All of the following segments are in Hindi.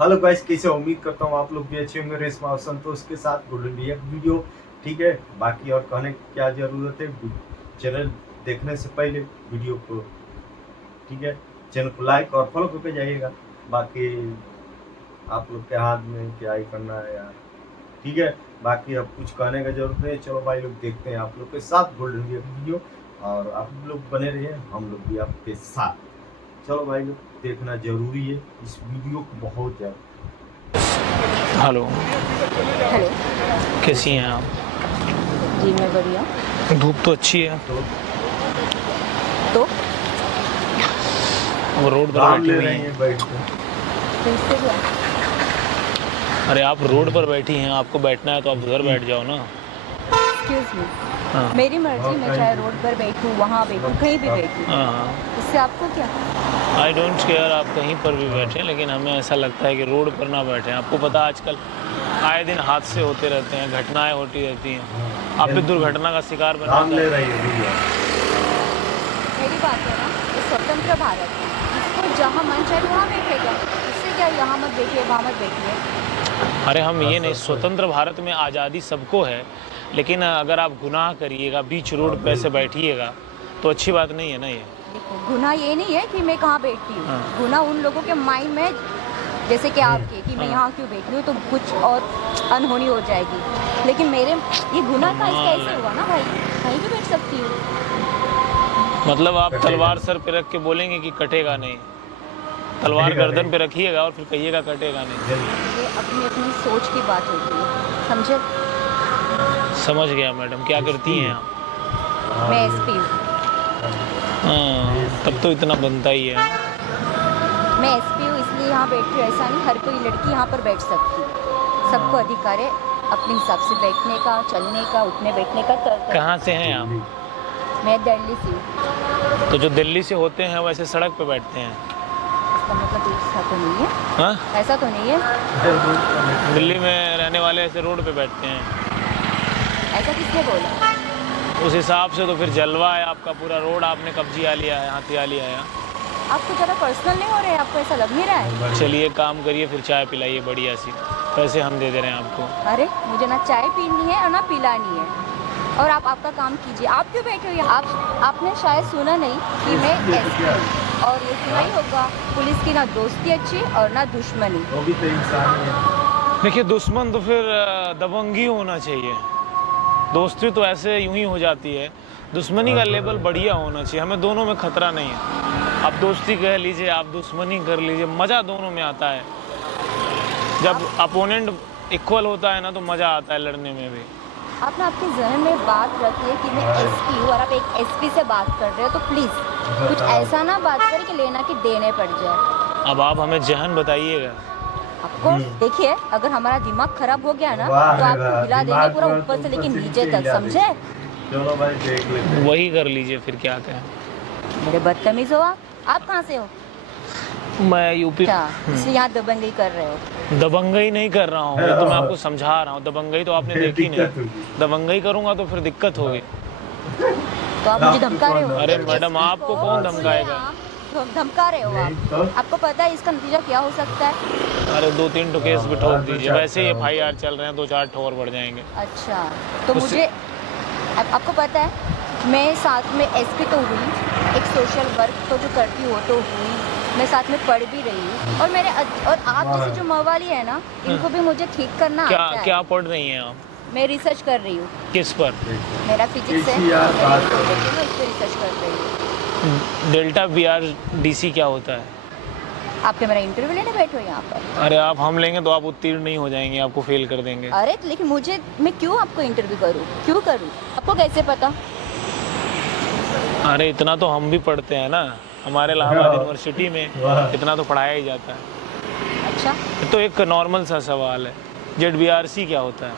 हेलो गाइस, कैसे हो? उम्मीद करता हूँ आप लोग भी अच्छे होंगे। रेशमा और संतोष के साथ गोल्डन रिएक्ट वीडियो, ठीक है। बाकी और कहने की क्या ज़रूरत है, चैनल देखने से पहले वीडियो को, ठीक है, चैनल को लाइक और फॉलो करके जाइएगा। बाकी आप लोग के हाथ में क्या ही करना है यार, ठीक है। बाकी अब कुछ कहने का जरूरत नहीं है। चलो भाई लोग देखते हैं आप लोग के साथ गोल्डन रिएक्ट वीडियो, और आप लोग बने रहिए, हम लोग भी आपके साथ। चलो भाई लोग, देखना जरूरी है इस वीडियो को बहुत ज़्यादा। Hello, hello. कैसी हैं आप? जी मैं बढ़िया। धूप तो अच्छी है। तो अब रोड पर बैठी हुई हैं। बैठ के कैसे हुआ? अरे आप रोड पर बैठी हैं, आपको बैठना है तो आप उधर बैठ जाओ ना। एक्सक्यूज मी, हाँ मेरी मर्जी, मैं चाहे रोड पर बैठूं, वहाँ बैठूं, कहीं भी बैठूं, हाँ, इससे आपको क्या? आई डोंट केयर आप कहीं पर भी बैठें, लेकिन हमें ऐसा लगता है कि रोड पर ना बैठें। आपको पता आजकल आए दिन हादसे होते रहते हैं, घटनाएं होती रहती हैं। आप भी दुर्घटना का शिकार बन नाम ले जाते रही है भैया। मेरी बात है ना, ये स्वतंत्र भारत है, इसको जहाँ मन चाहे वहाँ बैठेगा, इससे क्या यहाँ मत बैठिए वहाँ मत बैठिए। हैं। अरे हम ये नहीं, स्वतंत्र भारत में आज़ादी सबको है, लेकिन अगर आप गुनाह करिएगा, बीच रोड पे ऐसे बैठिएगा तो अच्छी बात नहीं है ना ये। देखो, गुनाह ये नहीं है कि मैं कहाँ बैठती हूँ, हाँ। गुनाह उन लोगों के माइंड में, जैसे कि आपके, कि मैं हाँ। यहाँ क्यों बैठी हूँ तो कुछ और अनहोनी हो जाएगी, लेकिन मेरे ये गुनाह का कैसे हुआ ना भाई, कहीं भी बैठ सकती हूँ। मतलब आप तलवार सर पे रख के बोलेंगे कि कटेगा नहीं, तलवार गर्दन पे रखिएगा और फिर कहिएगा कटेगा नहीं। ये अपनी अपनी सोच की बात होती है, समझे? समझ गया मैडम, क्या करती हैं आप? मैं एसपी हूँ। हाँ, तब तो इतना बनता ही है। मैं एसपी हूँ इसलिए यहाँ बैठी हूँ, ऐसा नहीं हर कोई लड़की यहाँ पर बैठ सकती, सबको अधिकार है अपने हिसाब से बैठने का, चलने का, उठने बैठने का। कहाँ से हैं आप? मैं दिल्ली से हूँ। तो जो दिल्ली से होते हैं वैसे सड़क पे बैठते हैं? इसका मतलब ऐसा तो नहीं है। हाँ, ऐसा तो नहीं है। दिल्ली में रहने वाले ऐसे रोड पे बैठते हैं? ऐसा किसने बोला? उस हिसाब से तो फिर जलवा है आपका, पूरा रोड आपने कब्जिया लिया है, हाथिया लिया है। आपको ज़्यादा पर्सनल नहीं हो रहा है? आपको ऐसा लग नहीं रहा है? चलिए काम करिए, फिर चाय पिलाइए बढ़िया सी, पैसे हम दे दे रहे हैं आपको। अरे मुझे ना चाय पीनी है और ना पिलानी है, और आप आपका काम कीजिए। आप क्यों बैठे हो यहाँ? आपने शायद सुना नहीं कि मैं एसपी हूँ, और ये सुना ही होगा, पुलिस की ना दोस्ती अच्छी और ना दुश्मनी। वो भी तो इंसान है। देखिए, दुश्मन तो फिर दबंगी होना चाहिए, दोस्ती तो ऐसे यूं ही हो जाती है। दुश्मनी का लेवल बढ़िया होना चाहिए, हमें दोनों में खतरा नहीं है। आप दोस्ती कह लीजिए, आप दुश्मनी कर लीजिए, मज़ा दोनों में आता है। जब अपोनेंट इक्वल होता है ना तो मज़ा आता है लड़ने में भी। आप ना आपके जहन में बात रखिए कि मैं एसपी हूँ और आप एक एसपी से बात कर रहे हो, तो प्लीज़ कुछ ऐसा ना बात करें कि लेना कि देने पड़ जाए। अब आप हमें जहन बताइएगा। आपको देखिए, अगर हमारा दिमाग खराब हो गया ना तो आपको हिला देंगे पूरा ऊपर से लेके नीचे तक, समझे? चलो भाई देख लेते हैं। वही कर लीजिए फिर, क्या कहें। मेरे बदतमीज हो आप कहाँ से हो? मैं यूपी। अच्छा, इसलिए यहाँ दबंगई कर रहे हो? दबंगई नहीं कर रहा हूँ, ये तो मैं आपको समझा रहा हूँ। दबंगई तो आपने देखी नहीं, दबंगई करूँगा तो फिर दिक्कत होगी। तो आप मुझे धमका रहे हो? अरे मैडम, आपको कौन धमकाएगा? तो धमका रहे हो आप? आपको पता है इसका नतीजा क्या हो सकता है? अरे 2-3 तो केस भी ठोक दीजिए, वैसे ही FIR चल रहे हैं, 2-4 ठो और बढ़ जाएंगे। अच्छा, तो मुझे आपको पता है मैं साथ में एसपी तो हुई, एक सोशल वर्क तो जो करती हो तो हुई, मैं साथ में पढ़ भी रही हूँ, और मेरे और आप जैसे जो मवाली है ना, इनको भी मुझे ठीक करना क्या आता है। क्या पढ़ रही हैं आप? मैं रिसर्च कर रही हूँ। किस पर? मेरा फिजिक्स है, मैं उस पर रिसर्च कर रही हूँ। डेल्टा BR DC क्या होता है? आपके मेरा इंटरव्यू लेने बैठे हो यहाँ पर? अरे आप हम लेंगे तो आप उत्तीर्ण नहीं हो जाएंगे, आपको फेल कर देंगे। अरे लेकिन मैं क्यों आपको इंटरव्यू करूँ, क्यों करूँ? आपको कैसे पता? अरे इतना तो हम भी पढ़ते हैं ना, हमारे इलाहाबाद यूनिवर्सिटी में इतना तो पढ़ाया ही जाता है। अच्छा, तो एक नॉर्मल सा सवाल है, ZBRC क्या होता है?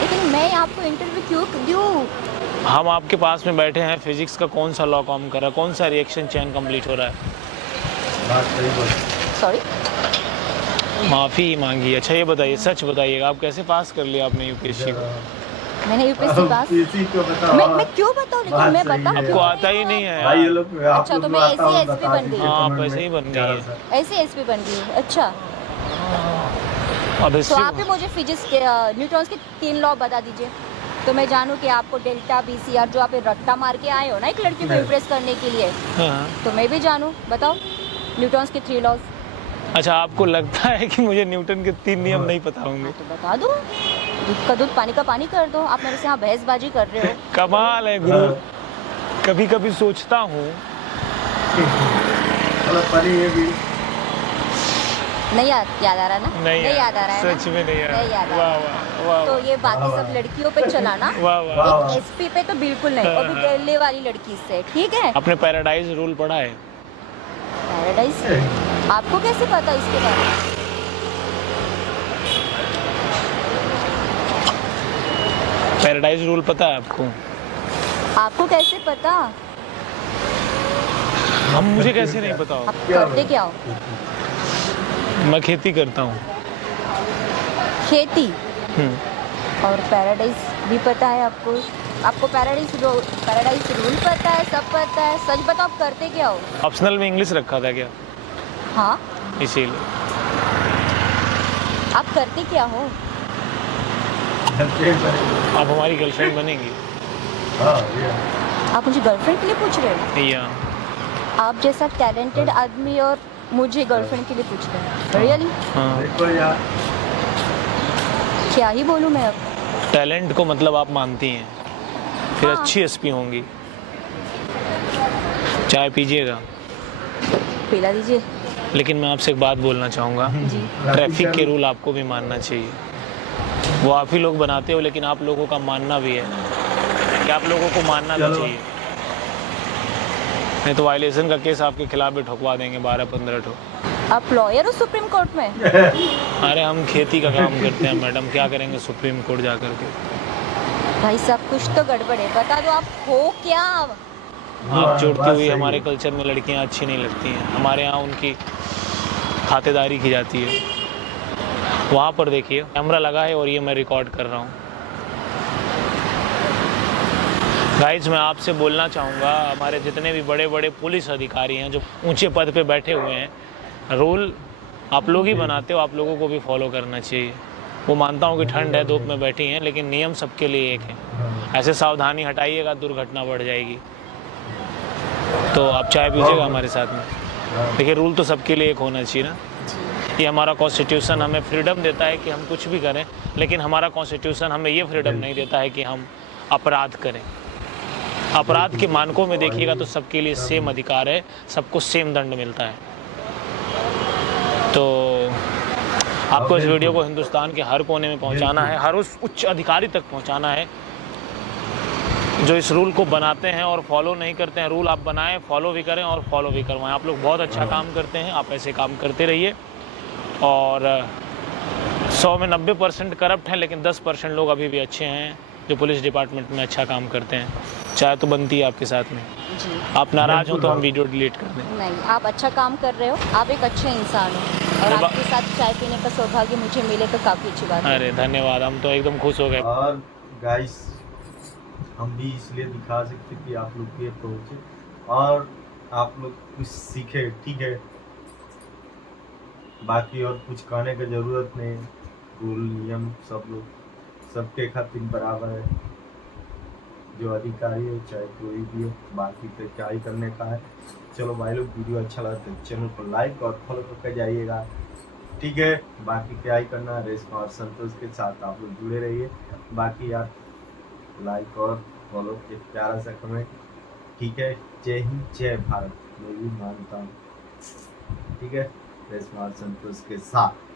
लेकिन मैं आपको इंटरव्यू क्यों दूँ? हम आपके पास में बैठे हैं, फिजिक्स का कौन सा लॉ काम कर रहा है, कौन सा रिएक्शन चेन कंप्लीट हो रहा है? बात सही बोल। सॉरी, माफ़ी मांगी। अच्छा ये बताइए, सच बताइएगा, आप कैसे पास कर लिया आपने UPSC को? मैंने यूपीएससी पास। किसी को बताओ। मैं क्यों बताऊँ, लेकिन मैं बता। आपको आता ही नहीं है भाई ये यार। लोग अच्छा, तो मैं ऐसी एसपी बन गई। हाँ, आप ऐसे ही बन गई है। ऐसे एसपी बन गई हूँ? अच्छा, अब तो हिस्ट्री आप ही मुझे फिजिक्स के न्यूटन्स के 3 लॉ बता दीजिए, तो मैं जानूँ कि आपको डेल्टा BCR जो आप ये रट्टा मार के आए हो ना एक लड़की को इम्प्रेस करने के लिए, हाँ। तो मैं भी जानूँ। बताओ न्यूटन्स के 3 लॉज। अच्छा, आपको लगता है कि मुझे न्यूटन के 3 नियम नहीं पता होंगे? तो बता दो, दूध का दूध पानी का पानी कर दो। आप मेरे से यहाँ बहसबाजी कर रहे हो। कमाल है गुरु। कभी कभी सोचता हूँ मतलब फनी है भी। नहीं याद आ रहा ना? नहीं याद आ रहा है सच ना? में नहीं याद। नहीं याद आ वाह रहा। वाह वाह तो ये बाकी वाह, सब वाह। लड़कियों पे चला ना, वाह वाह। वाह। एक SP पे तो बिल्कुल नहीं, और भी दिल्ली वाली लड़की से, ठीक है? आपने पैराडाइज रूल पढ़ा है? पैराडाइज आपको कैसे पता इसके बारे में? पैराडाइज रूल पता है आपको? आपको कैसे पता? हम मुझे कैसे नहीं पता आप होगा? करते क्या हो? मैं खेती करता हूँ। खेती। हम्म। और पैराडाइज भी पता है आपको? आपको पैराडाइज रूल पता है, सब पता है। सच बताओ, आप करते क्या हो? ऑप्शनल में इंग्लिश रखा था क्या? हाँ, इसीलिए। आप करते क्या हो? आप हमारी गर्लफ्रेंड बनेंगी? हाँ, ये। आप मुझे गर्लफ्रेंड के लिए पूछ रहे हो? या आप जैसा टैलेंटेड आदमी और मुझे गर्लफ्रेंड के लिए पूछ रहे हैं? रियली? हाँ। देखो यार, क्या ही बोलूँ मैं अब? टैलेंट को मतलब आप मानती हैं, फिर हाँ। अच्छी SP होंगी। चाय पीजिएगा? पिला दीजिए। लेकिन मैं आपसे एक बात बोलना चाहूँगा, जी। ट्रैफिक के रूल आपको भी मानना चाहिए। वो आप ही लोग बनाते हो, लेकिन आप लोगों का मानना भी है कि आप लोगों को मानना भी चलो। चाहिए। नहीं तो वायलेशन का केस आपके खिलाफ भी ठुकवा देंगे 12-15 ठो। आप लॉयर हो सुप्रीम कोर्ट में? अरे हम खेती का काम करते हैं मैडम, क्या करेंगे सुप्रीम कोर्ट जा करके? भाई साहब कुछ तो गड़बड़ है, बता दो आप हो क्या? आप जोड़ती हुई हमारे कल्चर में लड़कियां अच्छी नहीं लगती हैं। हमारे यहाँ उनकी खातेदारी की जाती है। वहाँ पर देखिए कैमरा लगा है और ये मैं रिकॉर्ड कर रहा हूँ। गाइज, मैं आपसे बोलना चाहूँगा, हमारे जितने भी बड़े बड़े पुलिस अधिकारी हैं जो ऊंचे पद पे बैठे हुए हैं, रूल आप लोग ही बनाते हो, आप लोगों को भी फॉलो करना चाहिए। वो मानता हूँ कि ठंड है, धूप में बैठी हैं, लेकिन नियम सबके लिए एक है। ऐसे सावधानी हटाइएगा, दुर्घटना बढ़ जाएगी। तो आप चाय पीजिएगा हमारे साथ में। देखिए, रूल तो सबके लिए एक होना चाहिए ना। ये हमारा कॉन्स्टिट्यूशन हमें फ्रीडम देता है कि हम कुछ भी करें, लेकिन हमारा कॉन्स्टिट्यूशन हमें ये फ्रीडम नहीं देता है कि हम अपराध करें। अपराध के मानकों में देखिएगा तो सबके लिए सेम अधिकार है, सबको सेम दंड मिलता है। तो आपको इस वीडियो को हिंदुस्तान के हर कोने में पहुंचाना है, हर उस उच्च अधिकारी तक पहुंचाना है जो इस रूल को बनाते हैं और फॉलो नहीं करते हैं। रूल आप बनाएं, फॉलो भी करें और फॉलो भी करवाएं। आप लोग बहुत अच्छा काम करते हैं, आप ऐसे काम करते रहिए। और 100 में 90% करप्ट हैं, लेकिन 10% लोग अभी भी अच्छे हैं जो पुलिस डिपार्टमेंट में अच्छा काम करते हैं। चाय तो बनती है आपके साथ में। जी। आप नाराज़ हो तो हम वीडियो डिलीट कर दें। नहीं, आप अच्छा काम कर रहे हो, आप एक अच्छे इंसान हो, और आपके साथ चाय पीने का सौभाग्य मुझे मिले तो काफ़ी अच्छी बात है। अरे धन्यवाद, हम तो एकदम खुश हो गए। और गाइस, हम भी इसलिए दिखा सकते कि आप लोग भी पहुंचे और आप लोग कुछ सीखे, ठीक है। बाकी और कुछ कहने की जरूरत नहीं। रूल नियम सब लोग सबके खातिर बराबर है। जो अधिकारी है चाहे कोई भी हो, बाकी तो क्या ही करने का है। चलो भाई लोग, वीडियो अच्छा लगा तो चैनल को लाइक और फॉलो करके जाइएगा, ठीक है। बाकी क्या ही करना है, रेशमा और संतोष के साथ आप लोग जुड़े रहिए। बाकी यार लाइक और फॉलो, एक प्यारा सा कमेंट, ठीक है। जय हिंद, जय भारत, मैं भी मानता हूँ, ठीक है। रेशमा और संतोष के साथ।